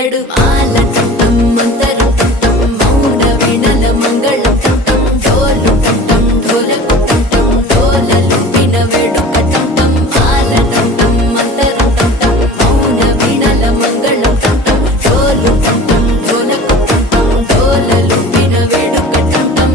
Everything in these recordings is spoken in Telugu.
వెలుగడు మాల టం మంతరం టం మౌన వీణల మంగళం టం డోలు టం ఢోలకు టం డోలలు విన వేడుక టం మాల టం మంతరం టం మౌన వీణల మంగళం టం డోలు టం ఢోలకు టం డోలలు విన వేడుక టం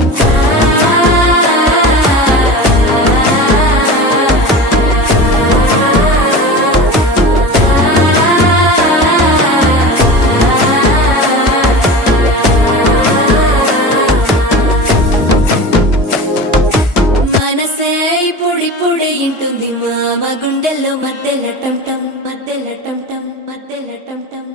మనసే పొడి పొడి ఇంటుంది మామ గుండెల్లో మధ్యల టం టం మధ్యల టం టం మధ్యల టం టం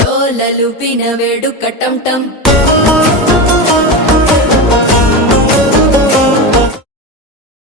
డోలలు పిన వేడుక టం టం